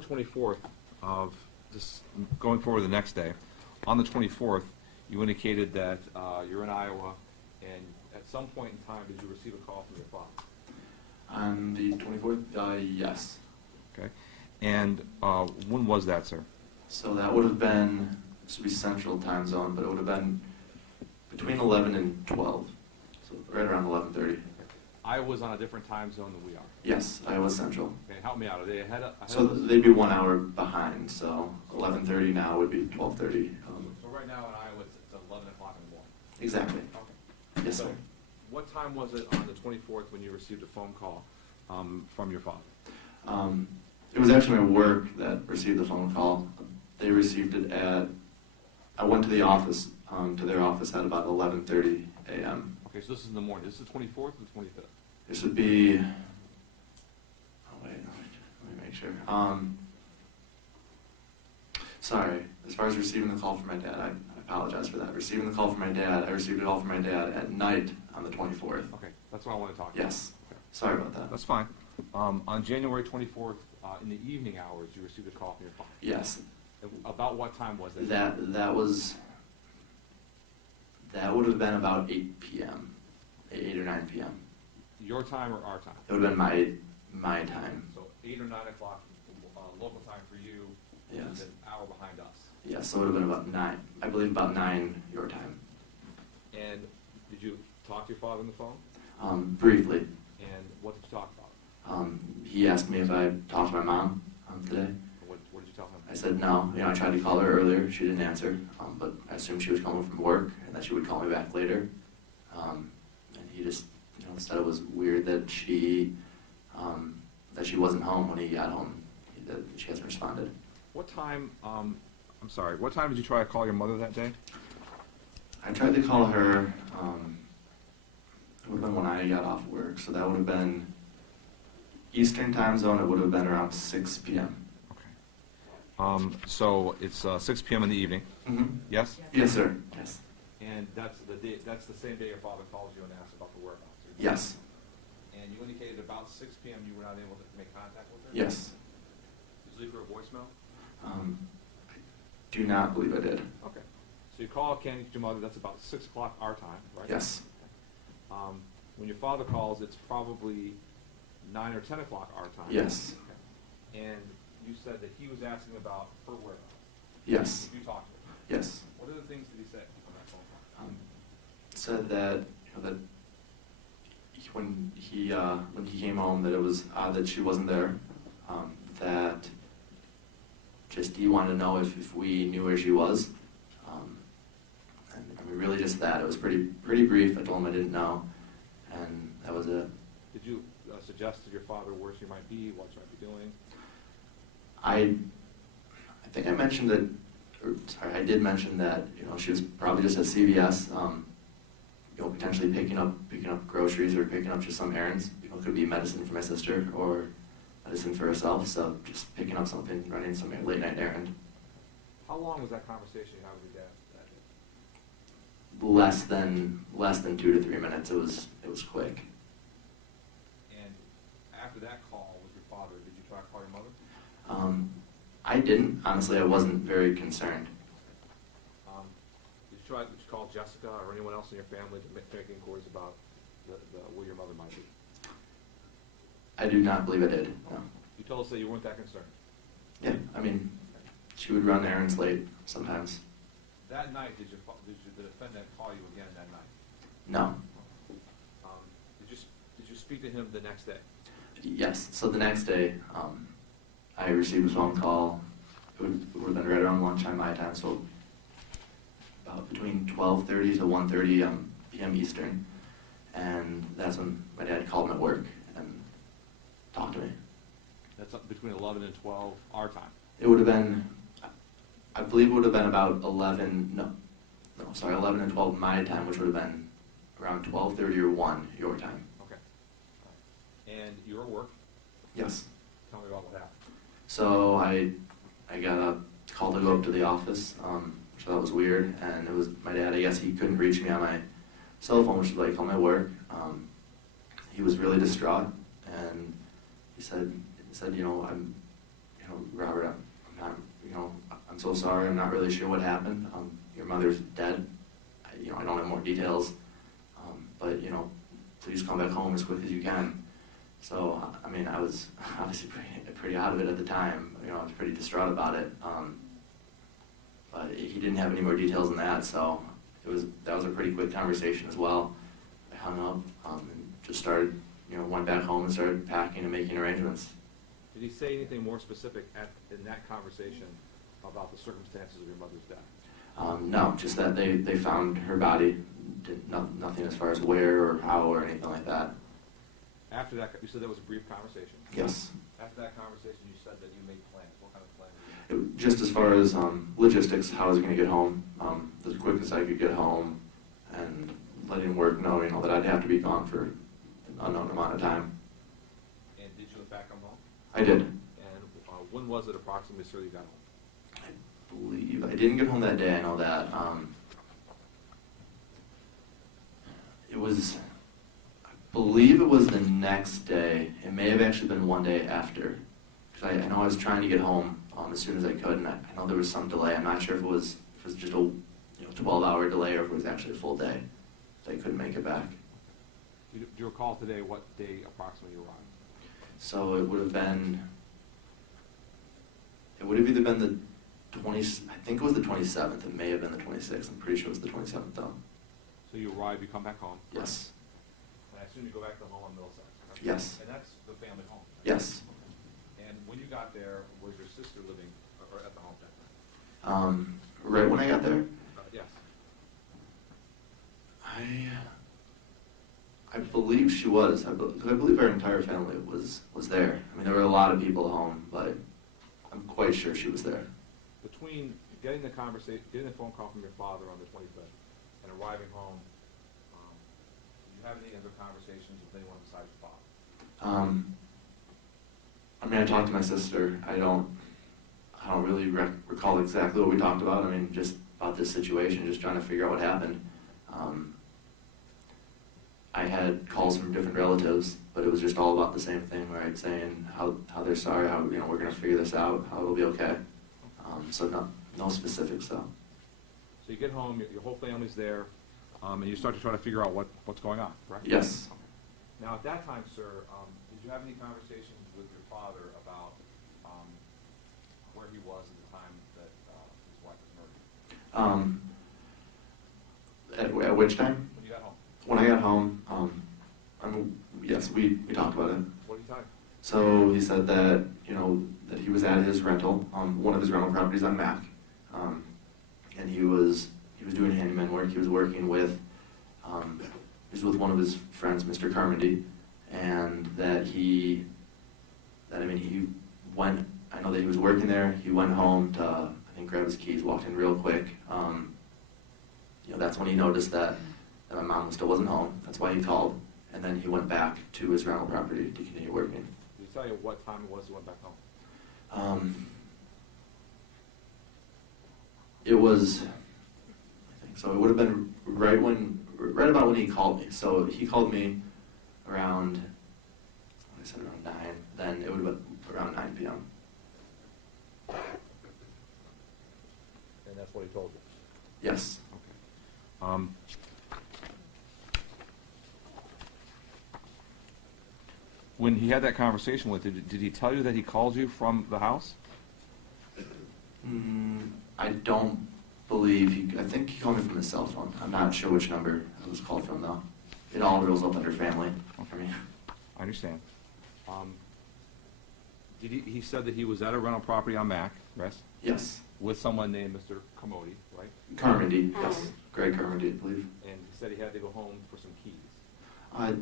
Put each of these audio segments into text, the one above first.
the 24th of this, going forward the next day, on the 24th, you indicated that you're in Iowa, and at some point in time, did you receive a call from your father? On the 24th, yes. Okay. And when was that, sir? So that would have been, this would be Central Time Zone, but it would have been between 11 and 12, so right around 11:30. Iowa's on a different time zone than we are. Yes, Iowa Central. Okay, help me out. Are they ahead of So us? they'd be 1 hour behind, so 11:30 now would be 12:30. So right now in Iowa, it's 11 o'clock in the morning. Exactly. Okay. Yes, So sir. what time was it on the 24th when you received a phone call from your father? It was actually my work that received the phone call. They received it at, I went to the office, to their office at about 11:30 a.m. Okay, so this is in the morning. This is the 24th or the 25th? This would be, oh wait, let me make sure. Sorry, as far as receiving the call from my dad, I apologize for that. Receiving the call from my dad, I received a call from my dad at night on the 24th. Okay, that's what I want to talk about. Yes, Okay. sorry about that. That's fine. On January 24th, in the evening hours, you received a call from your father. Yes, And about what time was it? that would have been about 8 p.m., 8 or 9 p.m. Your time or our time? It would have been my time. So 8 or 9 o'clock local time for you, which Yes. is an hour behind us. Yes, so it would have been about 9. I believe about 9 your time. And did you talk to your father on the phone? Briefly, And what did you talk about? he asked me if I talked to my mom today. What did you tell him? I said no. I tried to call her earlier. She didn't answer, but I assumed she was coming from work and that she would call me back later. And he just, said it was weird that she wasn't home when he got home. That she hasn't responded. What time, I'm sorry, what time did you try to call your mother that day? I tried to call her. It would have been when I got off work, so that would have been Eastern Time Zone. It would have been around 6 p.m. Okay. So it's 6 p.m. in the evening. Mm-hmm. Yes? Yes, sir. Yes. And that's the day, that's the same day your father calls you and asks about the whereabouts. Yes. And you indicated about 6 p.m. you were not able to make contact with her? Yes. Did you leave her a voicemail? I do not believe I did. Okay. So you call Candy to your mother, that's about 6 o'clock our time, right? Yes. When your father calls, it's probably 9 or 10 o'clock our time. Yes. Okay. And you said that he was asking about her whereabouts. Yes. Did you talk to her? Yes. What other things did he say on that phone call? Said that that when he came home, that it was odd that she wasn't there. That just he wanted to know if we knew where she was. And I mean, really just that. It was pretty brief. I told him I didn't know, and that was it. Did you suggest to your father where she might be, what she might be doing? I think I mentioned that. I did mention that she was probably just at CVS. Potentially picking up groceries or picking up just some errands. Could be medicine for my sister or medicine for herself. So just picking up something, running some late night errand. How long was that conversation you had with your dad that day? Less than 2 to 3 minutes. It was quick. And after that call with your father, did you try to call your mother? I didn't. Honestly, I wasn't very concerned. Did you call Jessica or anyone else in your family to make inquiries about where your mother might be? I do not believe I did. No. You told us that you weren't that concerned. Yeah, I mean, she would run errands late sometimes. That night, did the defendant call you again that night? No. Did you speak to him the next day? Yes. So the next day, I received a phone call. It would have been right around lunchtime my time, so about between 12:30 to 1:30 p.m. Eastern, and that's when my dad called me at work and talked to me. That's up between 11 and 12 our time. It would have been, I believe it would have been about 11 and 12 my time, which would have been around 12:30 or 1 your time. Okay. And your work? Yes. Tell me about what happened. So I got a call to go up to the office, which I thought was weird, and it was my dad. I guess he couldn't reach me on my cell phone, which is like on my work. He was really distraught, and he said, I'm so sorry, I'm not really sure what happened. Your mother's dead. I don't have more details, but, please come back home as quick as you can. So, I mean, I was obviously pretty out of it at the time. I was pretty distraught about it. But he didn't have any more details than that, so that was a pretty quick conversation as well. I hung up and just started, went back home and started packing and making arrangements. Did he say anything more specific in that conversation about the circumstances of your mother's death? No, just that they found her body. Nothing as far as where or how or anything like that. After that, you said that was a brief conversation? Yes. After that conversation, you said that you made plans. What kind of plans? Just as far as logistics, how I was going to get home, as quick as I could get home, and letting work know, that I'd have to be gone for an unknown amount of time. And did you in fact come home? I did. And when was it approximately, sir, you got home? I believe I didn't get home that day. I know that. I believe it was the next day. It may have actually been one day after. Because I know I was trying to get home as soon as I could, and I know there was some delay. I'm not sure if it was just a 12-hour delay or if it was actually a full day. So I couldn't make it back. Do you recall today what day approximately you arrived? So it would have either been the 20, I think it was the 27th. It may have been the 26th. I'm pretty sure it was the 27th though. So you arrive, you come back home? Yes. And I assume you go back to home on Middlesex, correct? Yes. And that's the family home? Right? Yes. And when you got there, was your sister living or at the home that time? Right when I got there, Yes. I believe she was. I believe our entire family was there. I mean, there were a lot of people at home, but I'm quite sure she was there. Between getting the phone call from your father on the 25th and arriving home, did you have any other conversations with anyone besides your father? I mean, I talked to my sister. I don't really recall exactly what we talked about. I mean, just about this situation, just trying to figure out what happened. I had calls from different relatives, but it was just all about the same thing, right? Saying how they're sorry, how we're gonna figure this out, how it'll be okay. So no specifics though. So you get home, your whole family's there, and you start to try to figure out what's going on, correct? Yes. Okay. Now at that time, sir, did you have any conversations with your father about where he was at the time that his wife was murdered? At which time? When you got home? When I got home, yes, we talked about it. What did he tell you? So he said that, that he was at his rental, one of his rental properties on Mac, and he was doing handyman work. He was working with, he was with one of his friends, Mr. Carmody, and he went, I know that he was working there. He went home to, I think, grab his keys, walked in real quick. That's when he noticed that my mom still wasn't home. That's why he called. And then he went back to his rental property to continue working. Did he tell you what time it was he went back home? It was, I think so, it would have been right about when he called me. So he called me around, I said around 9, then it would have been around 9 p.m. And that's what he told you? Yes. Okay. When he had that conversation with you, did he tell you that he called you from the house? I don't believe I think he called me from his cell phone. I'm not sure which number it was called from though. It all rolls up under family. Okay. I understand. He said that he was at a rental property on Mac, right? Yes. With someone named Mr. Comodi, right? Carmody, yes. Greg Carmody, I believe. And he said he had to go home for some keys.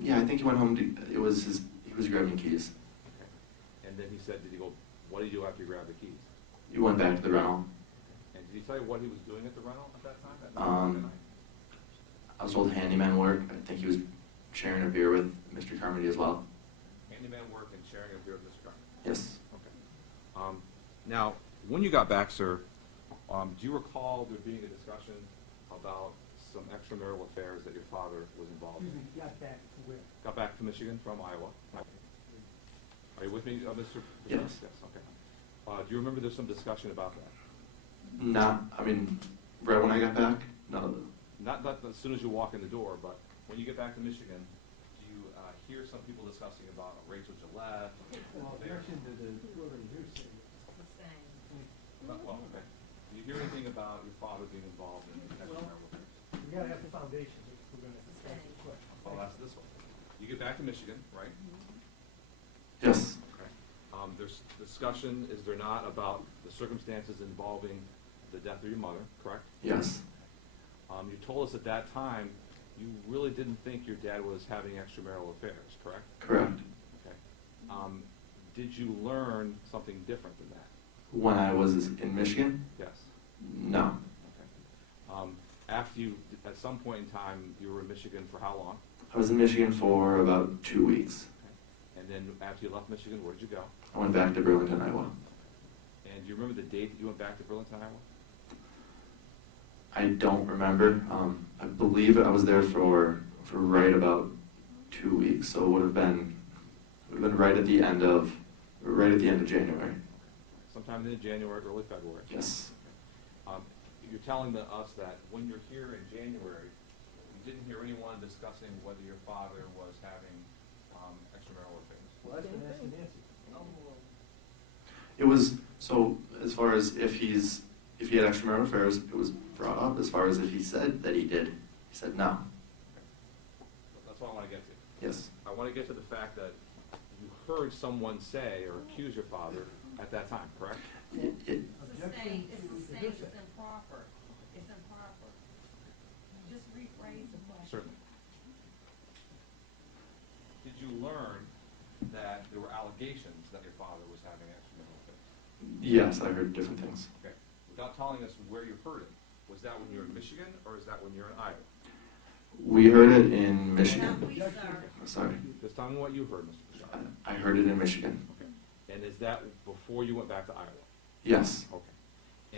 Yeah, I think he went home he was grabbing keys. Okay. And then he said, what did you do after you grabbed the keys? He went back to the rental. And did he tell you what he was doing at the rental at that time? I was told handyman work. I think he was sharing a beer with Mr. Carmody as well. Handyman work and sharing a beer with Mr. Carmody? Yes. Okay. Now, when you got back, sir, do you recall there being a discussion about some extramarital affairs that your father was involved in? Got back to where? Got back to Michigan from Iowa. Are you with me, Mr. Yes. Yes, okay. Do you remember there's some discussion about that? Right when I got back, no. Not as soon as you walk in the door, but when you get back to Michigan, do you hear some people discussing about Rachel Gillette? Well, objection to the order of hearsay. Well, okay. Do you hear anything about your father being involved in extramarital affairs? We gotta have the foundation if we're gonna discuss this question. I'll ask this one. You get back to Michigan, right? Yes. Okay. There's discussion, is there not, about the circumstances involving the death of your mother, correct? Yes. You told us at that time you really didn't think your dad was having extramarital affairs, correct? Correct. Okay. Did you learn something different than that? When I was in Michigan? Yes. No. Okay. After you, at some point in time, you were in Michigan for how long? I was in Michigan for about 2 weeks. Okay. And then after you left Michigan, where did you go? I went back to Burlington, Iowa. And do you remember the date that you went back to Burlington, Iowa? I don't remember. I believe I was there for right about 2 weeks, so it would have been right at the end of January. Sometime in January, early February. Yes. You're telling us that when you're here in January, you didn't hear anyone discussing whether your father was having extramarital affairs. Well, that's been asked and answered. It was, so as far as if he had extramarital affairs, it was brought up. As far as if he said that he did, he said no. That's what I want to get to. Yes. I want to get to the fact that you heard someone say or accuse your father at that time, correct? It, Objection It's to the sustained, hearsay. it's improper, it's improper. Just rephrase the question. Certainly. Did you learn that there were allegations that your father was having extramarital affairs? yes, I heard different things. Okay. Without telling us where you heard it, was that when you were in Michigan or is that when you were in Iowa? We heard it in Michigan. Now, we, sir, Sorry. Just tell me what you heard, Mr. Bashara. I heard it in Michigan. Okay. And is that before you went back to Iowa? Yes. Okay.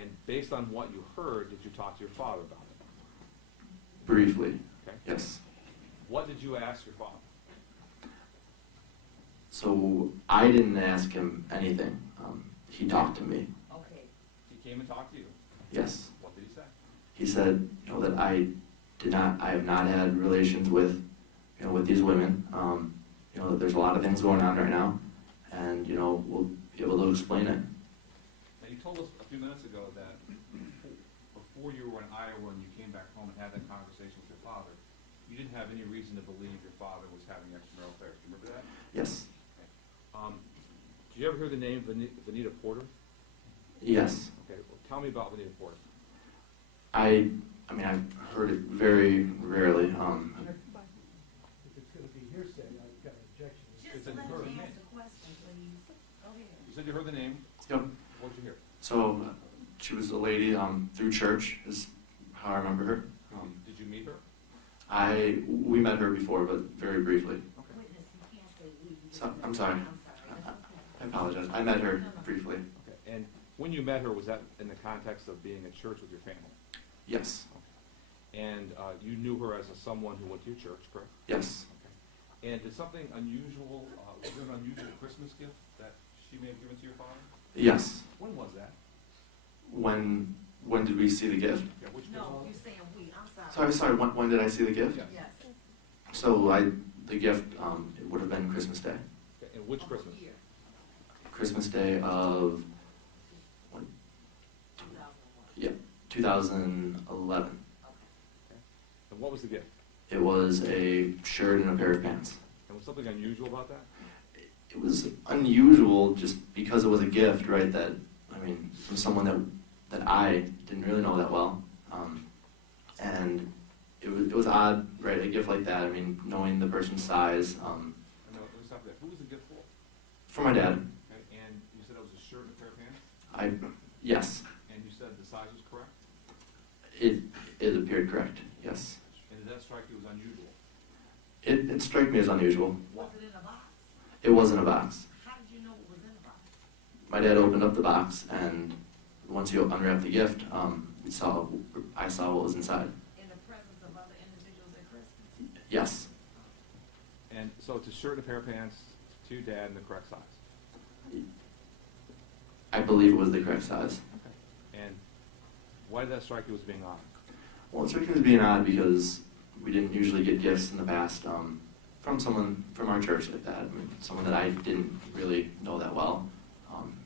And based on what you heard, did you talk to your father about it? Briefly. Okay. Yes. What did you ask your father? So I didn't ask him anything. He talked to me. okay. He came and talked to you. Yes. What did he say? He said, that I have not had relations with, with these women. That there's a lot of things going on right now, and we'll be able to explain it. Now, you told us a few minutes ago that before you were in Iowa and you came back home and had that conversation with your father, you didn't have any reason to believe your father was having extramarital affairs. Do you remember that? Yes. Did you ever hear the name Vanita Porter? Yes. Okay, well, tell me about Vanita Porter. I've heard it very rarely. If it's gonna be hearsay, I've got an objection. Just an let heard. me ask the question, please. Go ahead. You said you heard the name. Yep. What did you hear? So she was a lady through church is how I remember her. Did you meet her? We met her before, but very briefly. Okay. Witness, you can't say we. So, I'm sorry. I'm sorry, that's I okay. apologize. I met her briefly. Okay. And when you met her, was that in the context of being at church with your family? Yes. And you knew her as someone who went to your church, correct? Yes. Okay. And did something unusual, was there an unusual Christmas gift that she may have given to your father? Yes. When was that? When did we see the gift? Yeah, which No, you're saying we, I'm sorry. Sorry. When did I see the gift? Yes. Yes. So the gift it would have been Christmas Day. Okay. And which Christmas? Year, Christmas Day of 2001. 2011. Okay. And what was the gift? It was a shirt and a pair of pants. And was something unusual about that? It was unusual just because it was a gift, right? From someone that I didn't really know that well, and it was odd, right? A gift like that. Knowing the person's size. No, let me stop there. Who was the gift for? For my dad. Okay. And you said it was a shirt and a pair of pants? Yes. And you said the size was correct? It appeared correct. Yes. And did that strike you as unusual? It struck me as unusual. Was it in a box? It was in a box. How did you know it was in a box? My dad opened up the box, and once he unwrapped the gift, I saw what was inside. In the presence of other individuals at Christmas? Yes. And so it's a shirt and a pair of pants to your dad in the correct size? I believe it was the correct size. Okay. And Why did that strike you as being odd? Well, it struck me as being odd because we didn't usually get gifts in the past from someone from our church like that. I mean, someone that I didn't really know that well.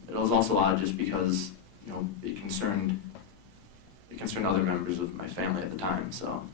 It was also odd just because, you know, it concerned other members of my family at the time. So